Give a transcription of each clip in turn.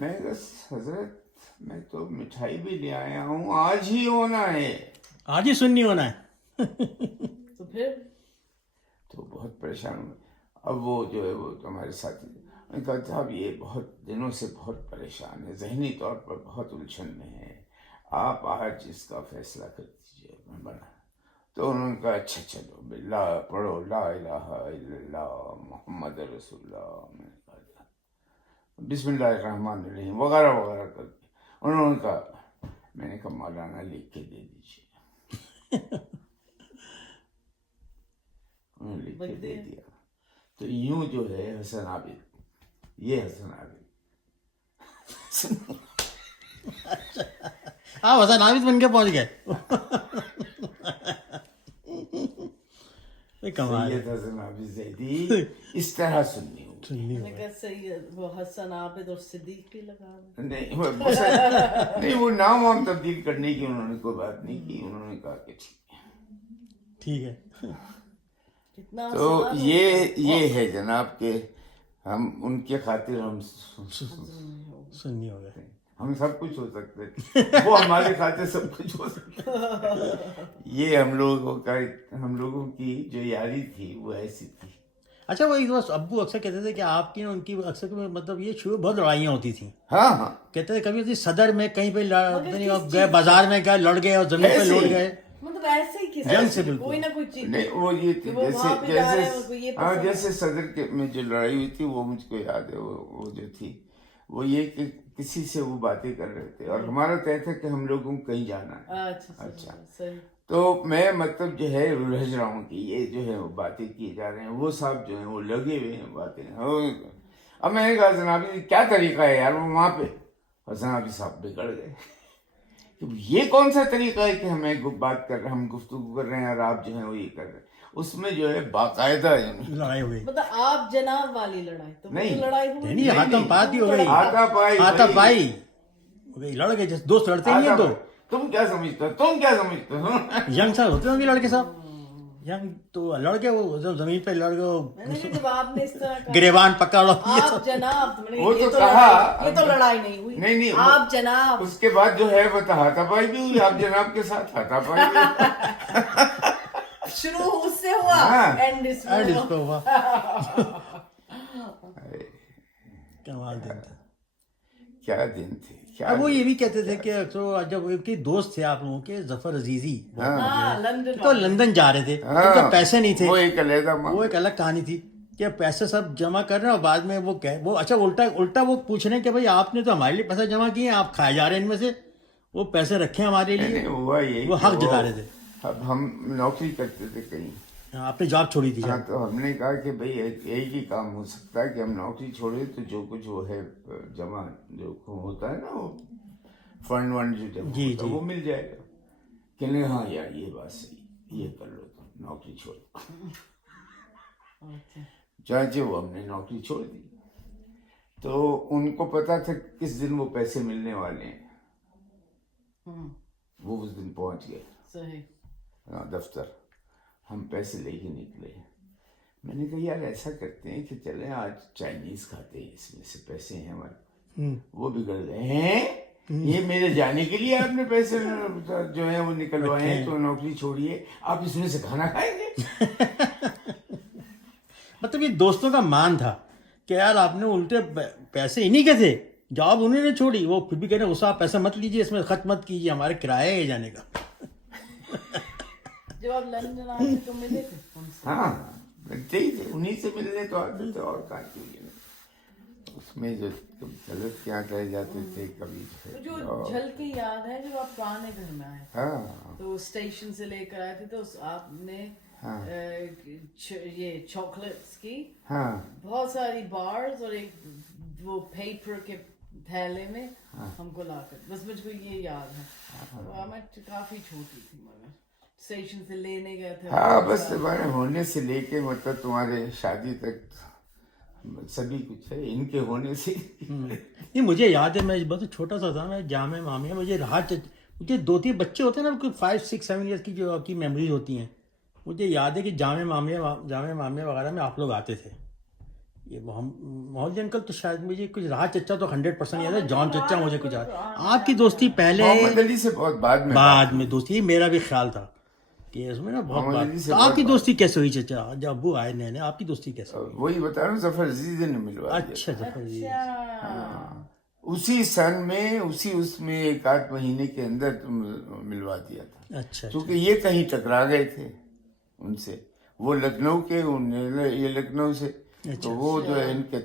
میں کہا حضرت میں تو مٹھائی بھی لے آیا ہوں، آج ہی ہونا ہے، آج ہی سننی ہونا ہے. تو پھر تو بہت پریشان ہوئے. اب وہ جو ہے وہ ہمارے ساتھی میں نے کہا صاحب یہ بہت دنوں سے بہت پریشان ہے، ذہنی طور پر بہت الجھن میں ہے، آپ آج اس کا فیصلہ کر دیجیے. میں بنا تو انہوں نے کہا اچھا چلو باللہ پڑھو لا الہ الا اللہ محمد رسول اللہ. میں نے کہا بسم اللہ الرحمن الرحیم وغیرہ وغیرہ کر کے انہوں نے کہا، میں نے کہا مولانا لکھ کے دے دیجیے. انہوں نے لکھ کے دے دیا. تو یوں جو ہے حسن عابد، یہ حسن عابد آپ حسن عابد بن کے پہنچ گئے. کمال ہے. سید حسن عابد زیدی اس طرح سننی ہو. میں نے کہا سید وہ حسن عابد اور صدیق بھی لگا دیں. نہیں وہ نام وام تبدیل کرنے کی انہوں نے کوئی بات نہیں کی. انہوں نے کہا کہ ٹھیک ہے. کتنا تو یہ ہے جناب کہ ہم ان کے خاطر ہم سننی ہو گئے. ہم سب کچھ ہو سکتے، وہ ہمارے خاطر سب کچھ ہو سکتا. یہ ہم لوگوں کی جو یاری تھی وہ ایسی تھی. اچھا وہ ایک دوست ابو اکثر کہتے تھے کہ آپ کی ان کی اکثر مطلب یہ شروع بہت لڑائیاں ہوتی تھیں. ہاں کہتے تھے کبھی صدر میں کہیں پہ گئے، بازار میں گئے لڑ گئے اور زمین پہ لوٹ گئے. مطلب ایسے ہی کسی جنگ سے بالکل کوئی نہ کوئی چیز. نہیں وہ یہ تھی جیسے صدر کے میں جو لڑائی ہوئی تھی وہ مجھ کو یاد ہے. وہ جو تھی وہ یہ کہ کسی سے وہ باتیں کر رہے تھے اور ہمارا طے تھا کہ ہم لوگوں کو کہیں جانا ہے. اچھا تو میں مطلب جو ہے الجھ رہا ہوں کہ یہ جو ہے وہ باتیں کیے جا رہے ہیں، وہ صاحب جو ہیں وہ لگے ہوئے ہیں باتیں. اب میں نے کہا حسن عابد کیا طریقہ ہے یار، وہ وہاں پہ حسن عابد صاحب بگڑ گئے. یہ کون سا طریقہ ہے کہ ہم گفتگو کر رہے ہیں اور آپ جو ہیں وہ یہ کر رہے ہیں. اس میں جو ہے باقاعدہ لڑائی ہو گئی. مطلب آپ جناب والی لڑائی تو نہیں. لڑائی ہوئی نہیں ہاتھم پاتی ہو گئی، ہاتھا پائی ہو گئی، لڑ گئے. جیسے دوست لڑتے نہیں ہیں دو. تم کیا سمجھتے ہو ینگ صاحب ہوتے ہیں لڑکے صاحب، ینگ تو لڑ گئے، وہ زمین پہ لڑ گئے، جب آپ نے اس طرح گریبان پکڑ لو. آپ جناب وہ تو کہا یہ تو لڑائی نہیں ہوئی. نہیں آپ جناب اس کے بعد جو ہے وہ ہاتھا پائی بھی ہوئی، آپ جناب کے ساتھ ہاتھا پائی بھی شروع اس سے ہوا اینڈ اس پہ ہوا. کمال دن تھا. کیا دن تھے. اب وہ یہ بھی کہتے تھے کہ جب ایک دوست تھے آپ لوگوں کے ظفر عزیزی، تو لندن جا رہے تھے، ان کا پیسے نہیں تھے. وہ ایک علیحدہ وہ ایک الگ کہانی تھی کہ پیسے سب جمع کر رہے ہیں اور بعد میں وہ اچھا الٹا وہ پوچھ رہے ہیں کہ بھائی آپ نے تو ہمارے لیے پیسے جمع کیے ہیں، آپ کھائے جا رہے ہیں ان میں سے، وہ پیسے رکھے ہمارے لیے. وہ حق جتا رہے تھے. اب ہم نوکری کرتے تھے کہیں، آپ نے جاب چھوڑی تھی. تو ہم نے کہا کہ بھائی ایک ہی کام ہو سکتا ہے کہ ہم نوکری چھوڑے تو جو کچھ وہ ہے جمع جو ہوتا ہے نا وہ فنڈ ونڈ جو جمع ہوتا ہے وہ مل جائے گا. کہ نہیں ہاں یار یہ بات صحیح، یہ کر لو تو نوکری چھوڑ دو. چانچہ وہ ہم نے نوکری چھوڑ دی. تو ان کو پتا تھا کس دن وہ پیسے ملنے والے ہیں. وہ اس دن پہنچ گئے دفتر. ہم پیسے لے کے نکلے. میں نے کہا یار ایسا کرتے ہیں کہ چلیں آج چائنیز کھاتے ہیں، اس میں سے پیسے ہیں ہمارے. وہ بگڑ گئے ہیں، یہ میرے جانے کے لیے آپ نے پیسے جو ہیں وہ نکلوائے ہیں، تو نوکری چھوڑیے آپ اس میں سے کھانا کھائیں گے. مطلب یہ دوستوں کا مان تھا کہ یار آپ نے الٹے پیسے انہیں کے تھے، جاب انہیں نے چھوڑی، وہ پھر بھی کہہ رہے ہیں اس آپ پیسہ مت لیجیے، اس میں خرچ مت کیجیے، ہمارے کرایہ ہے جانے کا. جب آپ لندن آئے تو ملے تھے؟ ہاں ملتے ہی تھے، انہیں سے ملنے تو آتے تھے. اور کہاں کی اس میں جو حضرت کے یہاں رہ جاتے تھے کبھی. جو جھل کے یاد ہے جب آپ پرانے گھر میں آئے تو اسٹیشن سے لے کر آئے تھے تو آپ نے یہ چاکلیٹس کی بہت ساری بارز اور ایک وہ پیپر کے تھیلے میں ہم کو لا کر، بس مجھ کو یہ یاد ہے. میں کافی چھوٹی تھی مگر اسٹیشن سے لینے گئے تھے. ہاں بس تمہارے ہونے سے لے کے مطلب تمہارے شادی تک سبھی کچھ ہے ان کے ہونے سے. یہ مجھے یاد ہے، میں بہت چھوٹا سا تھا، میں جامع مامیہ مجھے مجھے 2-3 بچے ہوتے ہیں نا 5, 6, 7 ایئرس کی جو آپ کی میموریز ہوتی ہیں. مجھے یاد ہے کہ جامع مامیہ وغیرہ میں آپ لوگ آتے تھے. یہ مولوی انکل تو شاید مجھے کچھ راحت چچا تو 100% یاد ہے, جان چچا مجھے کچھ یاد. آپ کی دوستی پہلے محمد علی سے بہت بعد میں دوستی, یہ میرا بھی خیال تھا کہ اس میں نا بہت بات. تو آپ کی دوستی کیسے ہوئی چچا جب ابو آئے نئے نئے, آپ کی دوستی کیسے ہوئی؟ وہی بتا رہا ہوں, ظفر عزیز نے ملوا دیا. اچھا ظفر جی, اسی سن میں اس میں 1 آدھ مہینے کے اندر ملوا دیا تھا. اچھا کیونکہ یہ کہیں ٹکرا گئے تھے ان سے, وہ لکھنؤ کے, یہ لکھنؤ سے, تو وہ جو ہے ان کے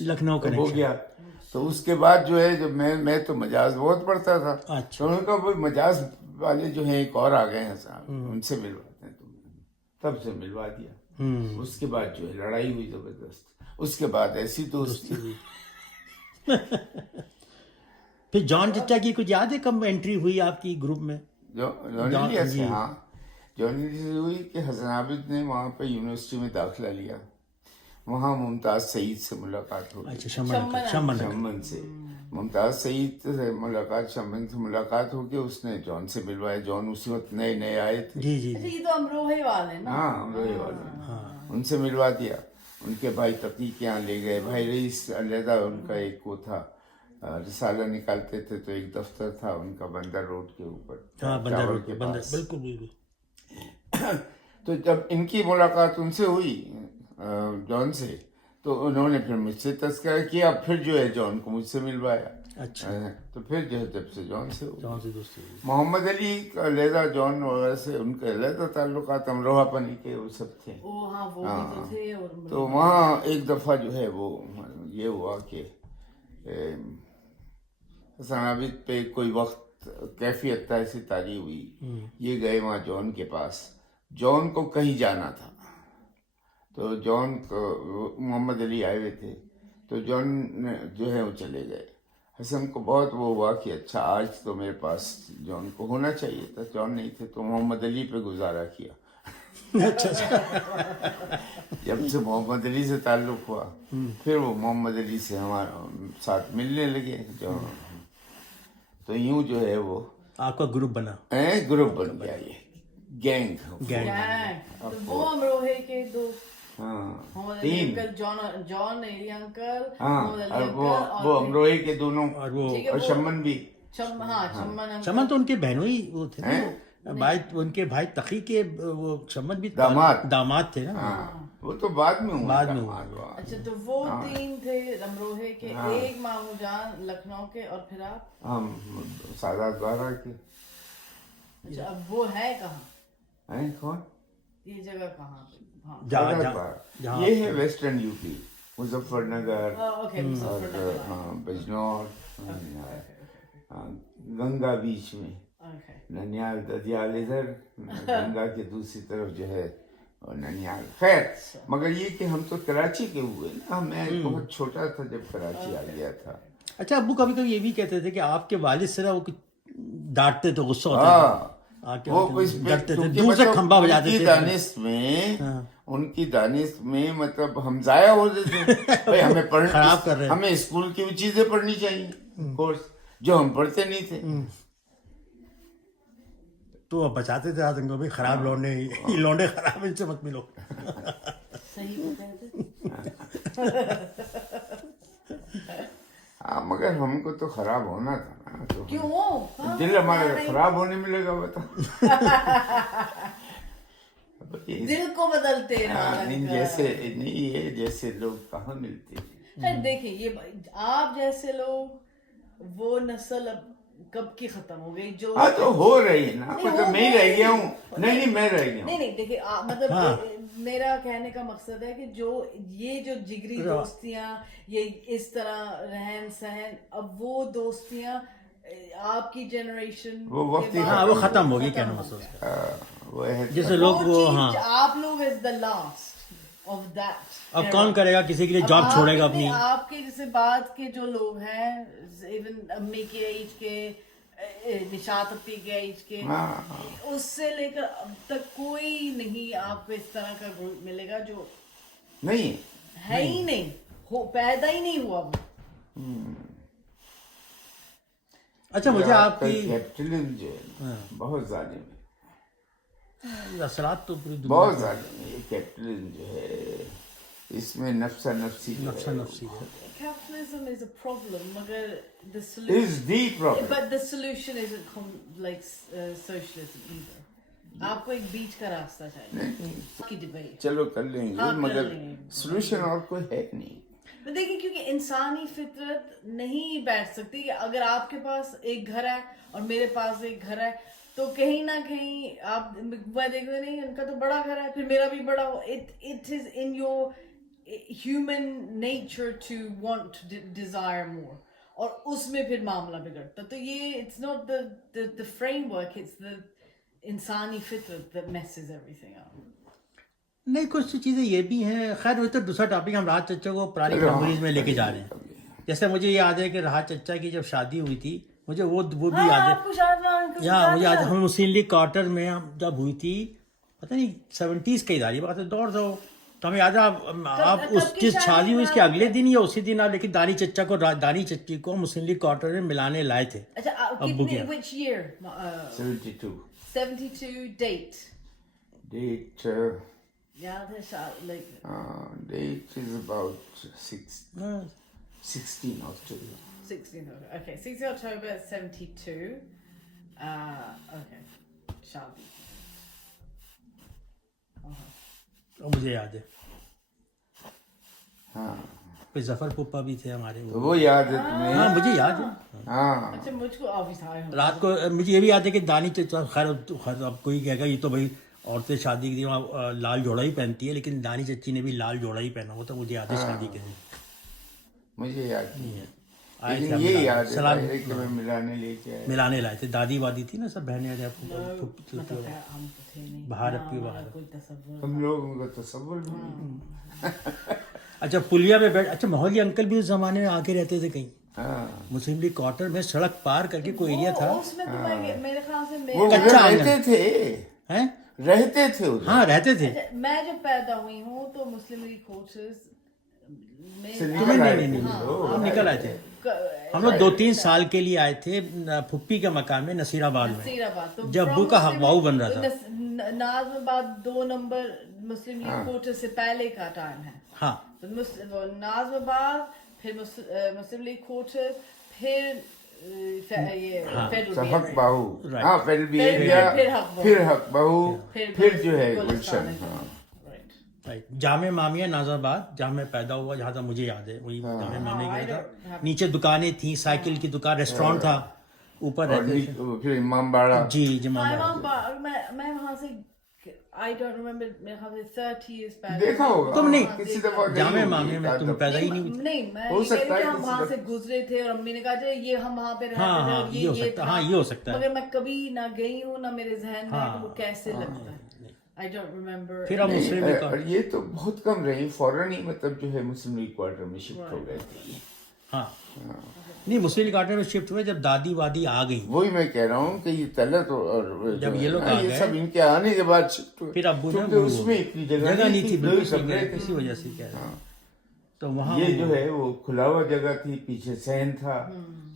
لکھنؤ کا ہو گیا. تو اس کے بعد جو ہے جب میں تو مجاز بہت پڑھتا تھا, تو ان کا وہ مجاز والے جو ہیں ایک اور آ گئے ہیں صاحب, ان سے ملواتے ہیں, تو تب سے ملوا دیا. اس کے بعد جو ہے لڑائی ہوئی زبردست, اس کے بعد ایسی دوستی ہوئی. پھر جان چچا کی کچھ یاد ہے کب انٹری ہوئی آپ کی گروپ میں؟ جون سے, ہاں جون سے ہوئی کہ حسن عابد نے وہاں پہ یونیورسٹی میں داخلہ لیا, وہاں ممتاز سعید سے ملاقات ہو گئی. اچھا, شمن سے ممتاز سعید سے ملاقات, شمن سے ملاقات ہو کے اس نے جون سے ملوایا. جون اسی وقت نئے آئے تھے. جی جی, یہ تو امروہے والے نا. ہاں امروہے والے, ان سے ملوا دیا. ان کے بھائی تقی کے یہاں لے گئے. بھائی رئیس علیحدہ ان کا ایک وہ تھا, رسالہ نکالتے تھے, تو ایک دفتر تھا ان کا بندر روڈ کے اوپر, ہاں بندر روڈ کے پاس, بالکل بالکل. تو جب ان کی ملاقات ان سے ہوئی جون سے, تو انہوں نے پھر مجھ سے تذکرہ کیا, پھر جو ہے جون کو مجھ سے ملوایا. اچھا, تو پھر جو ہے جب سے جون سے دوستی. محمد علی کا علیحدہ, جون وغیرہ سے ان کے علیحدہ تعلقات, امروہہ پنی کے وہ سب تھے. تو وہاں ایک دفعہ جو ہے وہ یہ ہوا کہ حسن عابد پہ کوئی وقت کیفیت ایسی طاری ہوئی, یہ گئے وہاں جون کے پاس. جون کو کہیں جانا تھا, تو جون کو محمد علی آئے ہوئے تھے, تو جون جو ہے وہ چلے گئے. حسن کو بہت وہ ہوا کہ اچھا آج تو میرے پاس جون کو ہونا چاہیے تھا, جون نہیں تھے, تو محمد علی پہ گزارا کیا. جب سے محمد علی سے تعلق ہوا, پھر وہ محمد علی سے ہمارا ساتھ ملنے لگے جو, تو یوں جو ہے وہ آپ کا گروپ بنا, گروپ بن گیا, یہ گینگ. وہ امروہے کے دو, ہاں 3, جون علی انکل, ہاں وہ امروہے کے دونوں, اور شمن بھی. شمن تو ان کے بہنوئی وہ تھے بھائی, ان کے بھائی تقی کے وہ شمن بھی داماد تھے نا. وہ تو بعد میں ہوا. اچھا, تو وہ 3 تھے امروہے کے, ایک مامو جان لکھنؤ کے, اور پھر آپ ہم سادات بارہ کے. اچھا, اب وہ ہے کہاں, کون, یہ جگہ کہاں پہ؟ یہ ہے western U P, Muzaffarnagar, Bijnor, Ganga بیچ میں, ننیال ددیال ادھر, گنگا کے دوسری طرف جو ہے ننیال. خیر, مگر یہ کہ ہم تو کراچی کے ہوئے نا, میں بہت چھوٹا تھا جب کراچی آ گیا تھا. اچھا, ابو کبھی کبھی یہ بھی کہتے تھے کہ آپ کے والد سے نا وہ ڈانٹتے تھے, غصہ ہوتا تھا, وہ دور سے کھمبا بجاتے تھے. ان کی دانش میں مطلب ہم ضائع ہو جاتے تھے, ہمیں خراب کر رہے, ہمیں اسکول کی بھی چیزیں پڑھنی چاہیے, کورس جو ہم پڑھتے نہیں تھے. تو وہ بچاتے تھے آدمی کو بھی, خراب لونڈے, یہ لونڈے خراب, ان سے مت ملو. ہاں, مگر ہم کو تو خراب ہونا تھا نا, تو دل ہمارا خراب ہونے ملے گا, بتا. دل کو بدلتے جیسے نہیں ہے, جیسے لوگ کہاں ملتے ہیں. دیکھیں, یہ آپ جیسے لوگ, وہ نسل اب کب کی ختم ہو گئی جو تو ہو رہی ہے نا, مطلب میں رہ گیا ہوں. نہیں, میں رہ گیا ہوں. نہیں دیکھیں, مطلب میرا کہنے کا مقصد ہے کہ جو یہ جو جگری دوستیاں, یہ اس طرح رہن سہن, اب وہ دوستیاں آپ کی جنریشن وہ ختم ہوگی, کہنا محسوس جیسے لوگ آپ لوگ از دا لاسٹ آف دیٹ. اب کون کرے گا کسی کے لیے جاب چھوڑے گا اپنی. آپ کے جیسے بعد کے جو لوگ ہیں, ایون امی کے ایج کے, نشاط اپی کے ایج کے, اس سے لے کر اب تک کوئی نہیں آپ کو اس طرح کا گروپ ملے گا جو نہیں ہے ہی نہیں, پیدا ہی نہیں ہوا. اچھا, مجھے آپ کی کیپٹلزم جو ہے بہت ظالم ہے, اثرات تو بہت ظالم ہے. یہ کیپٹلزم جو ہے اس میں نفسا نفسی نفسا نفسی ہے. Capitalism is a problem, magar the is solution, the problem. but the solution isn't like socialism either. آپ کو ایک بیچ کا راستہ چاہیے کی ڈبیٹ. چلو کر لیں گے مگر سولوشن اور کوئی ہے نہیں. دیکھیں کیونکہ انسانی فطرت نہیں بیٹھ سکتی. اگر آپ کے پاس ایک گھر ہے اور میرے پاس ایک گھر ہے تو کہیں نہ کہیں آپ دیکھتے نہیں ان کا تو بڑا گھر ہے پھر میرا بھی بڑا ہو. It is in your human nature to want desire more اور اس میں پھر معاملہ بگڑتا. تو یہ it's not the framework, it's the انسانی فطرت that messes everything up. نہیں کچھ چیزیں یہ بھی ہیں. خیر وہ تو دوسرا ٹاپک. ہم راحت چچا کو پرانی میموریز میں لے کے جا رہے ہیں. جیسے مجھے یاد ہے کہ راحت چچا کی جب شادی ہوئی تھی مجھے وہ بھی یاد ہے. یہاں مجھے یاد ہے ہم مسلم لیگ کوارٹر میں جب ہوئی تھی پتہ نہیں 70s کا اداری بات ہے دور تھا. تو ہمیں یاد ہے آپ اس جس شادی ہوئی اس کے اگلے دن یا اسی دن آپ لیکن دانی چچا کو دانی چچی کو مسلم لیگ کوارٹر میں ملانے لائے تھے. ابو کے which year? 72 date. یاد ہے like date is about 16 October. 16 okay 16 October 72. Okay شادی. مجھے یاد ہے ہاں پھر ظفر پپا بھی تھے ہمارے. وہ یاد ہے تمہیں؟ ہاں مجھے یاد ہے. ہاں اچھا مجھ کو آفس رات کو مجھے یہ بھی یاد ہے کہ دانی چچا خیر اب کوئی کہے گا یہ تو بھائی عورتیں شادی کے دن لال جوڑا ہی پہنتی ہے لیکن دانی چچی نے بھی لال جوڑا ہی پہنا ہوا تھا. مجھے یاد ہے شادی کے دن. مجھے یاد نہیں ہے لیکن یہ یاد ہے کہ میں ملانے لائے تھے. دادی وادی تھی نا سب بہنیں باہر اپنی باہر. ہم لوگوں کا تصور بھی. اچھا پلیا پہ بیٹھ. اچھا ماحولی انکل بھی اس زمانے میں آگے رہتے تھے کہیں مسلم لیگ کوارٹر میں سڑک پار کر کے کوئی ایریا تھا. میرے خیال سے وہ رہتے تھے رہتے تھے. ہاں رہتے تھے. میں جب پیدا ہوئی ہوں تو مسلم لیگ کوارٹرز نکل آئے تھے. ہم لوگ 2-3 سال کے لیے آئے تھے پھپھی کے مکان میں نصیر آباد میں جب ابو کا حقواؤ بن رہا تھا. نازم آباد 2 نمبر مسلم لیگ کوارٹر سے پہلے کا ٹائم ہے. ہاں نازم آباد پھر مسلم لیگ کوارٹر پھر حق باہو. ہاں پھر حق باہو پھر جو ہے گلشن. جامع مامیہ ناز آباد جہاں میں پیدا ہوا جہاں تک مجھے یاد ہے وہی جامع مامیہ گیا تھا. نیچے دکانیں تھیں سائیکل کی دکان ریسٹورینٹ تھا اوپر رہتے تھے. پھر امام باڑہ. جی امام باڑہ میں وہاں سے I don't remember میرے خیال سے 30 years پہلے دیکھا ہوگا. تم نہیں کسی دفعہ جامع مامیہ میں تم پیدا ہی نہیں. نہیں میں ہم وہاں سے گزرے تھے اور امی نے کہا یہ ہم وہاں پہ رہتے تھے. یہ ہو سکتا ہے مگر میں کبھی نہ گئی ہوں نہ میرے ذہن میں کہ وہ کیسے لگتا ہے. I don't remember. پھر ہم مسلم لیگ اور یہ تو بہت کم رہی فوراً ہی مطلب جو ہے مسلم لیگ کوارٹر میں شفٹ ہو گئے تھے. ہاں نہیں مسلم لیگ کوارٹر میں شفٹ ہوئے جب دادی وادی آ گئی. وہی میں کہہ رہا ہوں کہ یہ طلعت اور جب یہ لوگ آ گئے سب ان کے آنے کے بعد شفٹ ہوئے. پھر ابو نے اس میں اتنی جگہ نہیں تھی بالکل کسی وجہ سے کیا تو وہاں یہ جو ہے وہ کھلا ہوا جگہ تھی پیچھے صحن تھا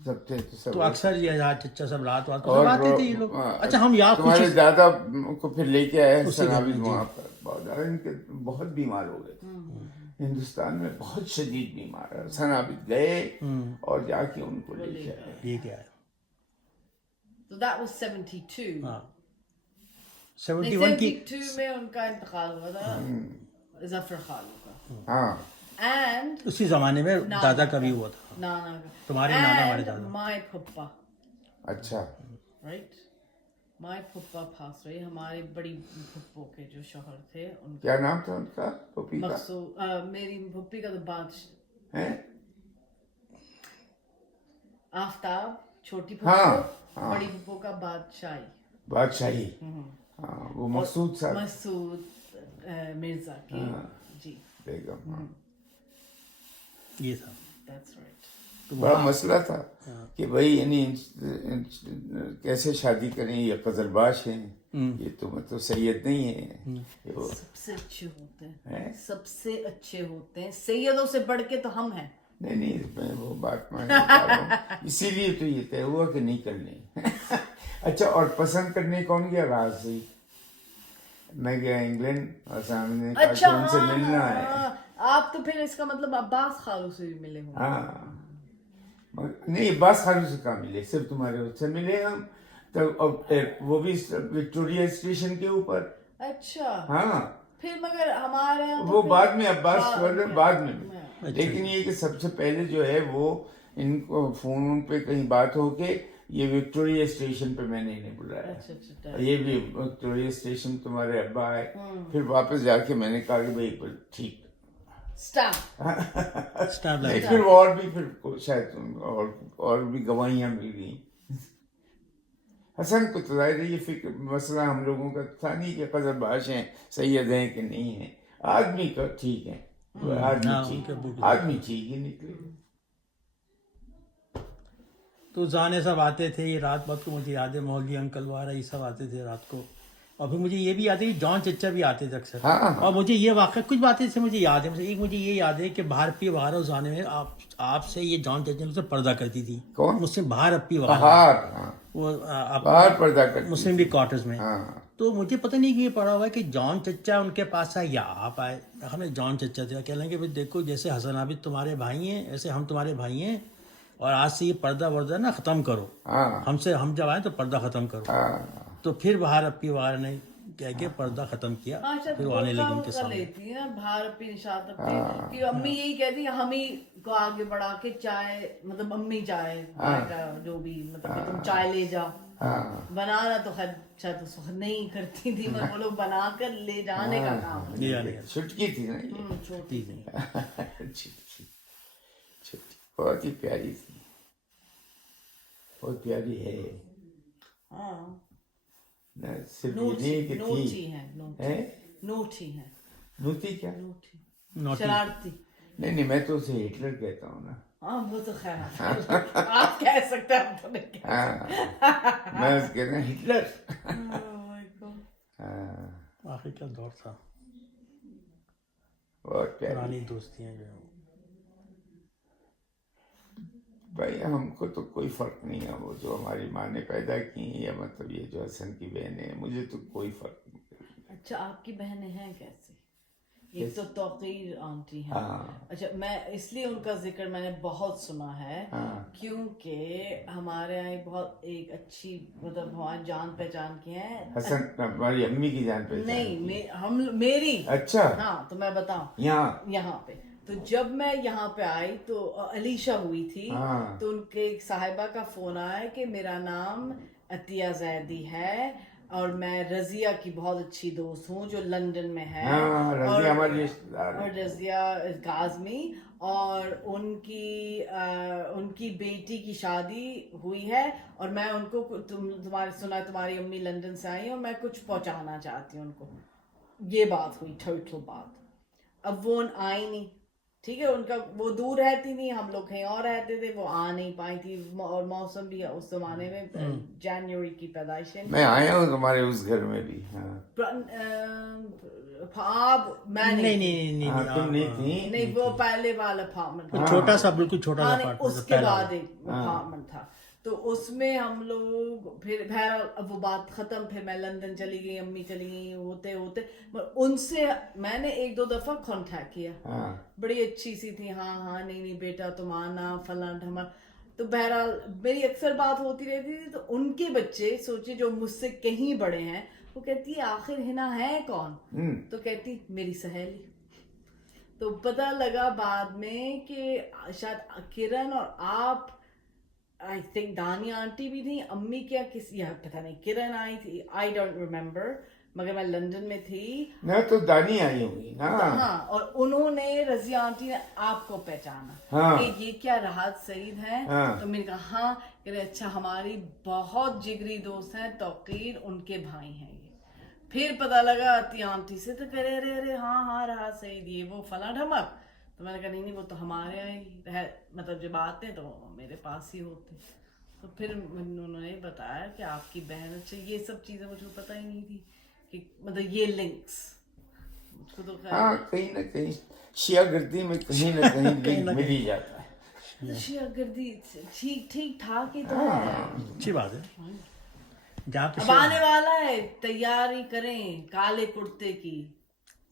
سب تھے تو اکثر یہ چچا سب رات کو آتے تھے یہ لوگ. اچھا ہم یاد تمہارے دادا کو پھر لے کے آئے حسن عابد وہاں پر. ان کے بہت بیمار ہو گئے تھے ہندوستان میں بہت شدید بیمار ہے. حسن عابد گئے اور جا کے ان کو لے کے آئے. یہ کیا ہے So that was 72. 72 میں ان کا انتقال ہوا تھا ظفر خالو کا. ہاں اینڈ اسی زمانے میں دادا کا بھی ہوا تھا. نانا کا تمہارے نانا ہمارے دادا. مائی پھپھا اچھا رائٹ مائی پھپھا پاس رہی. ہماری بڑی پھپھو کے جو شوہر تھے ان کیا نام تھا ان کا پھپھی کا؟ مقصود میری پھپھی کا تو بادشاہ آفتاب چھوٹی پھپھو بڑی پھپھو کا بادشاہی. ہاں وہ مسعود صاحب مسعود مرزا کی جی بیگم. یہ تھا that's right. بڑا مسئلہ تھا کہ بھائی یعنی کیسے شادی کریں. یہ قزلباش ہیں یہ تو مطلب سید نہیں ہے. سب سے اچھے ہوتے ہیں سب سے اچھے ہوتے ہیں سیدوں سے بڑھ کے تو ہم ہیں. نہیں میں وہ بات مان رہا ہوں اسی لیے تو یہ طے ہوا کہ نہیں کرنی. اچھا اور پسند کرنے کون گیا راز سے؟ میں گیا انگلینڈ اور سامنے ان سے ملنا ہے. آپ تو پھر اس کا مطلب عباس خالو سے بھی ملے ہوں. ہاں نہیں عباس خالو سے کہاں ملے, صرف تمہارے اس سے ملے ہم تو, وہ بھی وکٹوریا اسٹیشن کے اوپر. اچھا ہاں پھر مگر ہمارے یہاں وہ بعد میں عباس بعد میں, لیکن یہ کہ سب سے پہلے جو ہے وہ ان کو فون پہ کہیں بات ہو کے یہ وکٹوریا اسٹیشن پہ میں نے انہیں بلایا. یہ بھی وکٹوریا اسٹیشن تمہارے ابا آئے, پھر واپس جا کے میں نے کہا کہ بھائی ٹھیک پھر اور بھی پھر شاید اور بھی گواہیاں مل گئیں. حسن کو تو ظاہر ہے یہ فکر مسئلہ ہم لوگوں کا تھا نہیں کہ قذر باش ہیں سید ہیں کہ نہیں ہیں, آدمی کا ٹھیک ہے, آدمی ٹھیک ہی نکلے. تو زانے سب آتے تھے, یہ رات بات کو مجھے یاد ہے, مولوی انکل وغیرہ یہ سب آتے تھے رات کو, اور پھر مجھے یہ بھی یاد ہے کہ جان چچا بھی آتے تھے اکثر. اور مجھے یہ واقعہ کچھ باتیں سے مجھے یاد ہے, ایک مجھے یہ یاد ہے کہ باہر پی وغیرہ اس زمانے میں آپ سے یہ جان چچا مجھ سے پردہ کرتی تھی. مجھ سے باہر اپی وغیرہ وہ پردہ کرتی مسلم بھی کوارٹرز میں. تو مجھے پتہ نہیں کہ یہ پڑا ہوا ہے کہ جان چچا ان کے پاس آئے یا آپ آئے, ہمیں جان چچا تھے, کہہ لیں گے بھائی دیکھو جیسے حسن عابد تمہارے بھائی ہیں ایسے ہم تمہارے بھائی ہیں, اور آج سے یہ پردہ وردہ نا ختم کرو, ہم جب آئے تو پردہ ختم کرو. تو پھر باہر اپی وغیرہ نے کہہ کے پردہ ختم کیا, پھر وہ آنے لگے ان کے سامنے. باہر اپی نشاط اپی کہ امی یہی کہتی ہم ہی کو آگے بڑھا کے چائے, مطلب امی چائے جو بھی مطلب تم چائے لے جاؤ, بنانا تو خیر شاید اس وقت نہیں کرتی تھی, مگر وہ لوگ بنا کر لے جانے کا کام. چھٹکی تھی نا, چھوٹی چھٹکی بہت ہی پیاری تھی, بہت پیاری ہے. صرف یہ نہیں کہ نوٹی ہے, نوتی کیا شرارتی. نہیں میں تو اسے ہٹلر کہتا ہوں نا. ہاں وہ تو خیر آپ کہہ سکتے ہیں, ہم تو نہیں کہہ سکتے. میں اس کہتا ہوں ہٹلر. آخر کیا دور تھا, بہت پرانی دوستیاں جو بھائی ہم کو تو کوئی فرق نہیں ہے, وہ جو ہماری ماں نے پیدا کی ہیں یا مطلب یہ جو حسن کی بہنیں ہیں, مجھے تو کوئی فرق نہیں. اچھا آپ کی بہنیں ہیں کیسے؟ ایک تو توقیر آنٹی ہیں. اچھا میں اس لیے ان کا ذکر میں نے بہت سنا ہے کیونکہ ہمارے یہاں بہت ایک اچھی مطلب ہماری جان پہچان کی ہیں. حسن ہماری امی کی جان پہچان نہیں میری. اچھا ہاں تو میں بتاؤں یہاں پہ تو جب میں یہاں پہ آئی تو علیشہ ہوئی تھی, تو ان کے ایک صاحبہ کا فون آیا کہ میرا نام عطیہ زیدی ہے اور میں رضیہ کی بہت اچھی دوست ہوں جو لندن میں ہے, اور رضیہ کاظمی, اور ان کی بیٹی کی شادی ہوئی ہے, اور میں ان کو تمہاری امی لندن سے آئی ہیں اور میں کچھ پہنچانا چاہتی ہوں ان کو. یہ بات ہوئی ٹوٹل بات. اب وہ آئی نہیں, ٹھیک ہے, ان کا وہ دور رہتی نہیں, ہم لوگ کہیں اور رہتے تھے, وہ آ نہیں پائی تھی, اور موسم بھی اس زمانے میں جنوری کی پیدائش ہے. میں آیا ہوں تمہارے اس گھر میں بھی. آپ میں نہیں وہ پہلے والا اپارٹمنٹ چھوٹا سا, بالکل چھوٹا سا, اس کے بعد ایک اپارٹمنٹ تھا, تو اس میں ہم لوگ پھر اب وہ بات ختم, پھر میں لندن چلی گئی, امی چلی گئی, ہوتے ان سے میں نے 1-2 دفعہ کانٹیکٹ کیا, بڑی اچھی سی تھی, ہاں نہیں بیٹا تم آنا فلاں ڈھمر. تو بہرحال میری اکثر بات ہوتی رہتی تھی, تو ان کے بچے سوچے جو مجھ سے کہیں بڑے ہیں, وہ کہتی ہے آخر ہنا ہے کون, تو کہتی میری سہیلی. تو پتہ لگا بعد میں کہ شاید کرن اور آپ, آئی تھنک دانیہ آنٹی بھی تھی, امی کیا کسی پتہ نہیں, کرن آئی تھی, آئی ڈونٹ ریمبر, مگر میں لندن میں تھی نا, تو دانی آئی ہوگی نا. ہاں, اور انہوں نے رضیہ آنٹی نے آپ کو پہچانا کہ یہ کیا راحت سعید ہیں, تو میں نے کہا ہاں, کہ اچھا ہماری بہت جگری دوست ہیں توقیر, ان کے بھائی ہیں یہ. پھر پتہ لگا عطیہ آنٹی سے, تو کہہ رہے ارے ہاں راحت سعید یہ وہ فلاں ڈھمک. تو میں نے کہا نہیں وہ تو ہمارے یہاں مطلب جب آتے ہیں تو میرے پاس ہی ہوتے. تو پھر انہوں نے بتایا کہ آپ کی بہن. اچھا یہ سب چیزیں مجھے پتہ ہی نہیں تھی کہ مطلب یہ لنکس. ہاں کہیں نہ کہیں شیعہ گردی میں کہیں نہ کہیں لنک مل ہی جاتا ہے. شیعہ گردی ٹھیک ٹھاک ہی تو ہے, اچھی بات ہے. اب آنے والا ہے, تیاری کریں کالے کرتے کی.